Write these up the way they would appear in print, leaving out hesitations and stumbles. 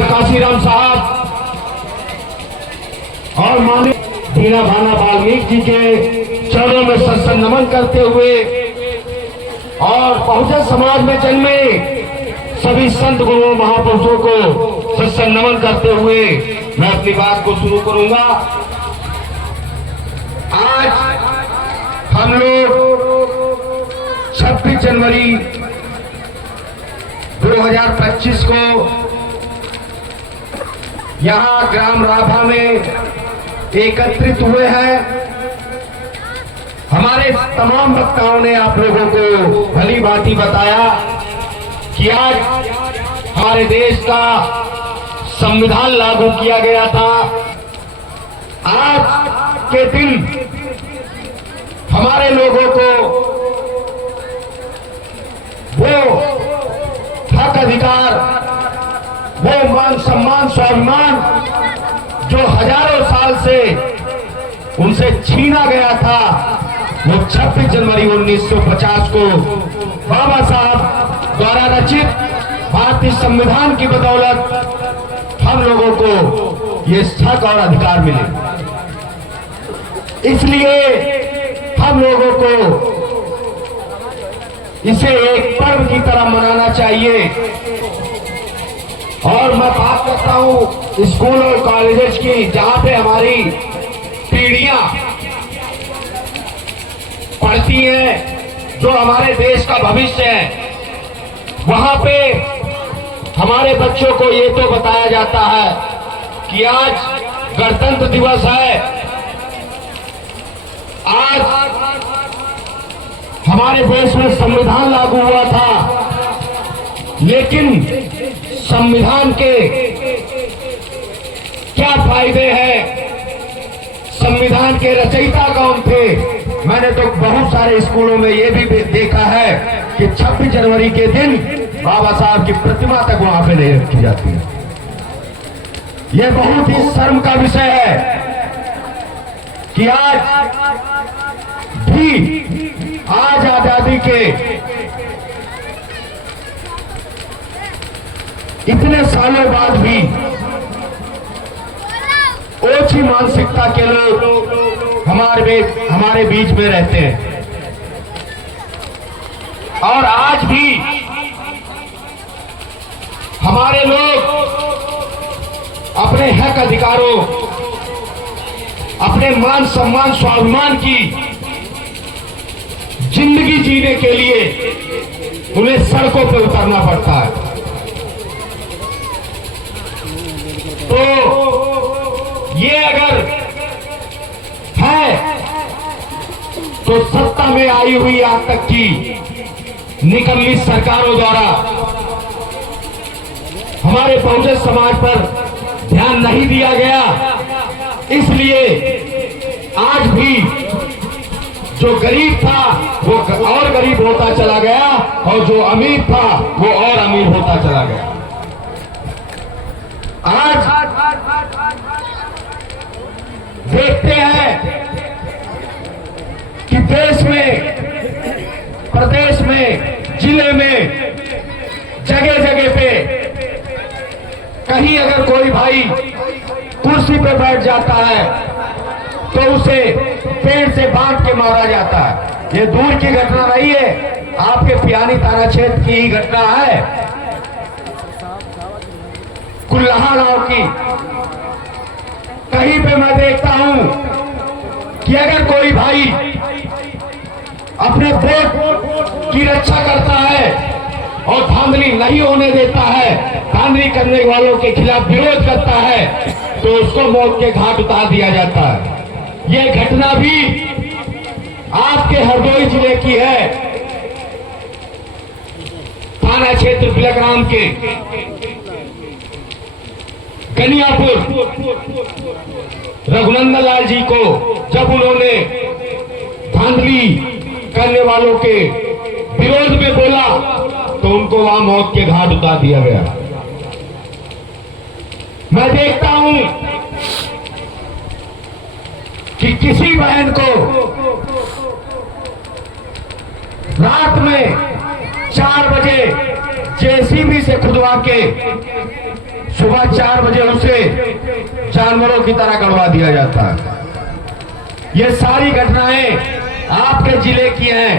काशीराम साहब और माननीय दीना भाना वाल्मीकि जी के चरणों में सत्संग नमन करते हुए और बहुजन समाज में जन्मे सभी संत गुरुओं महापुरुषों को सत्संग नमन करते हुए मैं अपनी बात को शुरू करूंगा। आज हम लोग 26 जनवरी 2025 को यहाँ ग्राम राभा में एकत्रित हुए हैं। हमारे तमाम वक्ताओं ने आप लोगों को भली भांति बताया कि आज हमारे देश का संविधान लागू किया गया था। आज के दिन हमारे लोगों को वो हक अधिकार, वो मान सम्मान स्वाभिमान जो हजारों साल से उनसे छीना गया था, वो 26 जनवरी 1950 को बाबा साहब द्वारा रचित भारतीय संविधान की बदौलत हम लोगों को ये हक और अधिकार मिले। इसलिए हम लोगों को इसे एक पर्व की तरह मनाना चाहिए। और मैं बात करता हूं स्कूल और कॉलेजेस की, जहां पे हमारी पीढ़ियां पढ़ती हैं, जो हमारे देश का भविष्य है। वहां पे हमारे बच्चों को ये तो बताया जाता है कि आज गणतंत्र दिवस है, आज हमारे देश में संविधान लागू हुआ था। लेकिन संविधान के क्या फायदे हैं, संविधान के रचयिता कौन थे? मैंने तो बहुत सारे स्कूलों में ये भी देखा है कि 26 जनवरी के दिन बाबा साहब की प्रतिमा तक वहां पे नहीं रखी जाती है। ये बहुत ही शर्म का विषय है कि आज आजादी के इतने सालों बाद भी ओछी मानसिकता के लोग हमारे बीच में रहते हैं। और आज भी हमारे लोग अपने हक अधिकारों, अपने मान सम्मान स्वाभिमान की जिंदगी जीने के लिए उन्हें सड़कों पर उतरना पड़ता है। तो ये अगर है तो सत्ता में आई हुई आज तक की निकम्मी सरकारों द्वारा हमारे बहुजन समाज पर ध्यान नहीं दिया गया। इसलिए आज भी जो गरीब था वो और गरीब होता चला गया और जो अमीर था वो और अमीर होता चला गया। आज देखते हैं कि देश में, प्रदेश में, जिले में, जगह जगह पे कहीं अगर कोई भाई कुर्सी पे बैठ जाता है तो उसे पेड़ से बांध के मारा जाता है। ये दूर की घटना नहीं है, आपके पियानी थाना क्षेत्र की ही घटना है, कुल्लाहा गांव की। कहीं पे मैं देखता हूं कि अगर कोई भाई अपने वोट की रक्षा करता है और धांधली नहीं होने देता है, धांधली करने वालों के खिलाफ विरोध करता है, तो उसको मौत के घाट उतार दिया जाता है। ये घटना भी आपके हरदोई जिले की है, थाना क्षेत्र बिलग्राम के कनियापुर रघुनंदन लाल जी को जब उन्होंने धांधली करने वालों के विरोध में बोला तो उनको वहां मौत के घाट उतार दिया गया। मैं देखता हूं कि किसी बहन को रात में 4 बजे जेसीबी से खुदवा के सुबह 4 बजे उसे जानवरों की तरह गड़वा दिया जाता है। ये सारी घटनाएं आपके जिले की हैं।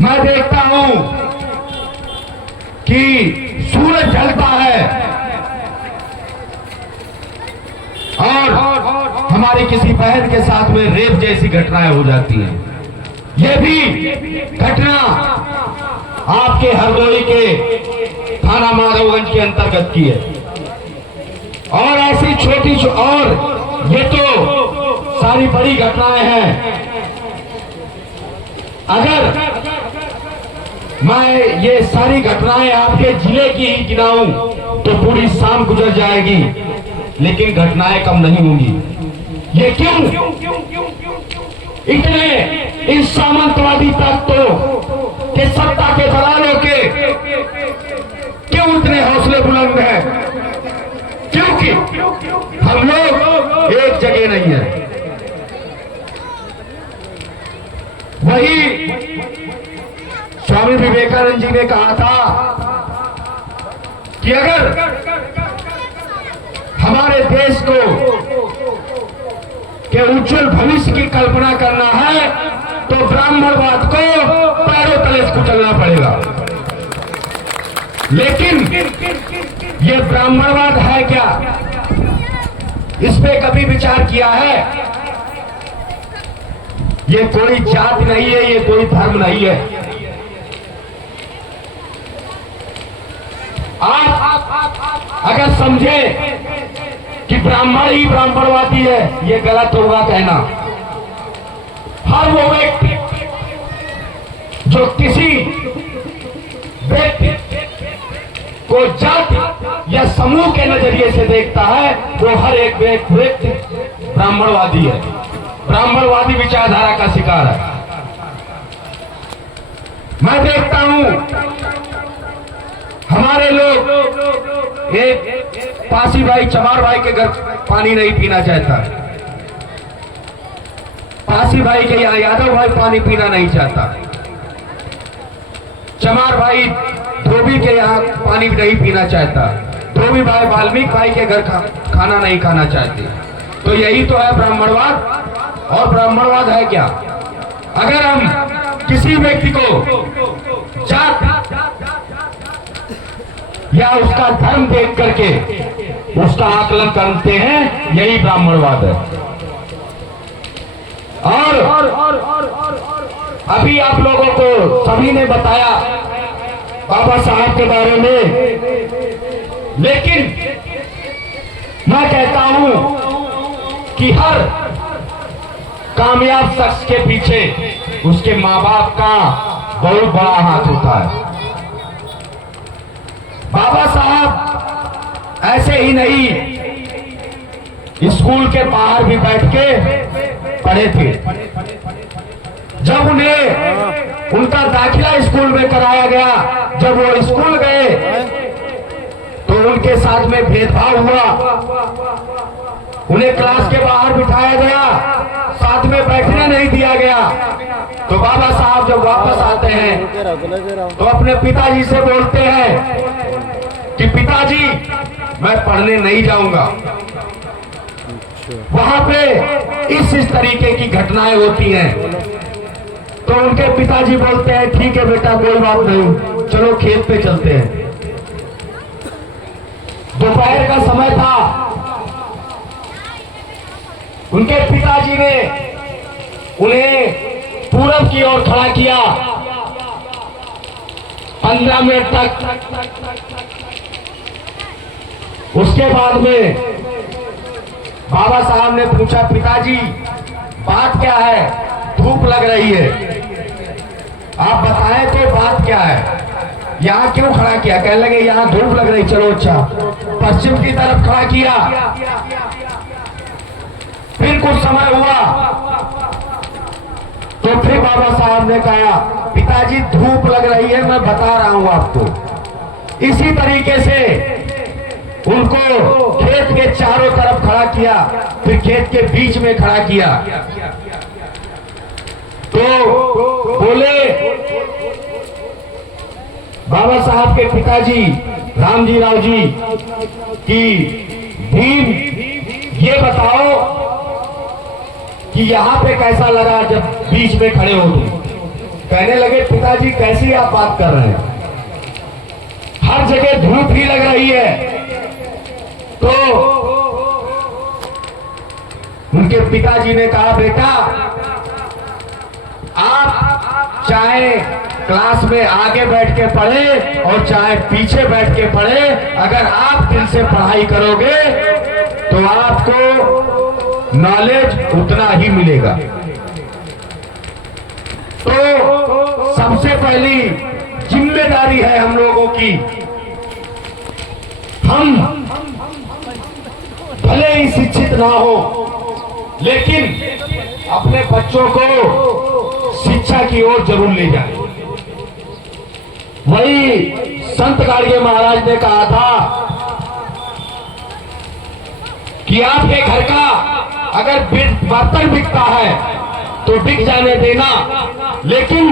मैं देखता हूं कि सूरज ढलता है और हमारी किसी बहन के साथ में रेप जैसी घटनाएं हो जाती हैं। ये भी घटना आपके हरदोई के थाना माधवगंज के अंतर्गत की है। और ऐसी छोटी और ये तो सारी बड़ी घटनाएं हैं। अगर मैं ये सारी घटनाएं आपके जिले की ही गिनाऊं तो पूरी शाम गुजर जाएगी, लेकिन घटनाएं कम नहीं होंगी। ये क्यों? इतने इन सामंतवादी तत्वों के, सत्ता के दलालों के क्यों इतने हौसले बुलंद हैं? क्योंकि हम लोग एक जगह नहीं है। वही स्वामी विवेकानंद जी ने कहा था कि अगर हमारे देश को के उज्जवल भविष्य की कल्पना करना है तो ब्राह्मणवाद को पैरों तले कुचलना पड़ेगा। लेकिन ये ब्राह्मणवाद है क्या? इस पे कभी विचार किया है? ये कोई जाति नहीं है, ये कोई धर्म नहीं है। आप अगर समझे कि ब्राह्मण ही ब्राह्मणवादी है, ये गलत होगा कहना। हर वो व्यक्ति जो किसी व्यक्ति को जाति या समूह के नजरिए से देखता है, वो हर एक व्यक्ति ब्राह्मणवादी है, ब्राह्मणवादी विचारधारा का शिकार है। मैं देखता हूं हमारे लोग, एक पासी भाई चमार भाई के घर पानी नहीं पीना चाहता, पासी भाई के यहाँ यादव भाई पानी पीना नहीं चाहता, चमार भाई धोबी के यहाँ पानी नहीं पीना चाहता, धोबी भाई वाल्मीकि भाई के घर खाना नहीं खाना चाहते। तो यही तो है ब्राह्मणवाद। और ब्राह्मणवाद है क्या? अगर हम किसी व्यक्ति को जात या उसका धर्म देख करके उसका आकलन करते हैं, यही ब्राह्मणवाद है। और अभी आप लोगों को सभी ने बताया बाबा साहब के बारे में, लेकिन मैं कहता हूं कि हर कामयाब शख्स के पीछे उसके माँ बाप का बहुत बड़ा हाथ होता है। बाबा साहब ऐसे ही नहीं, स्कूल के बाहर भी बैठ के पढ़े थे। जब उन्हें उनका दाखिला स्कूल में कराया गया, जब वो स्कूल गए तो उनके साथ में भेदभाव हुआ, उन्हें क्लास के बाहर बिठाया गया, साथ में बैठने नहीं दिया गया। तो बाबा साहब जब वापस आते हैं तो अपने पिताजी से बोलते हैं कि पिताजी मैं पढ़ने नहीं जाऊंगा। वहां पे इस तरीके की घटनाएं होती हैं। तो उनके पिताजी बोलते हैं ठीक है बेटा कोई बात नहीं, चलो खेत पे चलते हैं। दोपहर का समय था, उनके पिताजी ने उन्हें पूरब की ओर खड़ा किया। 15 मिनट तक। उसके बाद में बाबा साहब ने पूछा पिताजी बात क्या है? धूप लग रही है, आप बताएं तो बात क्या है? यहाँ क्यों खड़ा किया? कहने लगे यहाँ धूप लग रही, चलो अच्छा। पश्चिम की तरफ खड़ा किया। फिर कुछ समय हुआ तो फिर बाबा साहब ने कहा पिताजी धूप लग रही है, मैं बता रहा हूं आपको। इसी तरीके से उनको खेत के चारों तरफ खड़ा किया, फिर खेत के बीच में खड़ा किया। तो बोले बाबा साहब के पिताजी रामजी राव जी कि भीम, ये बताओ कि यहाँ पे कैसा लगा जब बीच में खड़े हो तुम? कहने लगे पिताजी कैसी आप बात कर रहे हैं, हर जगह धूप ही लग रही है। तो उनके पिताजी ने कहा बेटा आप चाहे क्लास में आगे बैठ के पढ़े और चाहे पीछे बैठ के पढ़े, अगर आप दिल से पढ़ाई करोगे तो आपको नॉलेज उतना ही मिलेगा। तो सबसे पहली जिम्मेदारी है हम लोगों की, हम भले ही शिक्षित ना हो लेकिन अपने बच्चों को शिक्षा की ओर जरूर ले जाए। वही संत गाड़गे महाराज ने कहा था कि आपके घर का अगर बर्तन बिकता है तो बिक जाने देना, लेकिन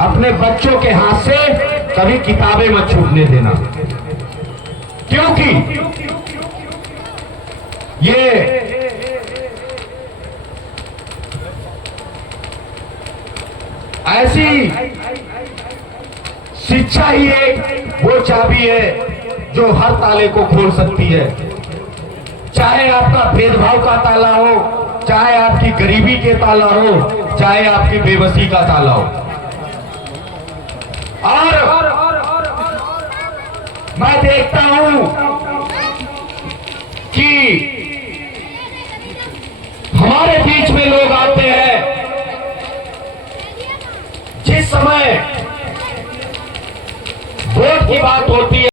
अपने बच्चों के हाथ से कभी किताबें मत छूटने देना, क्योंकि ये ऐसी शिक्षा ही एक वो चाबी है जो हर ताले को खोल सकती है। चाहे आपका भेदभाव का ताला हो, चाहे आपकी गरीबी के ताला हो, चाहे आपकी बेबसी का ताला हो। और मैं देखता हूं कि हमारे बीच में लोग आते हैं, जिस समय वोट की बात होती है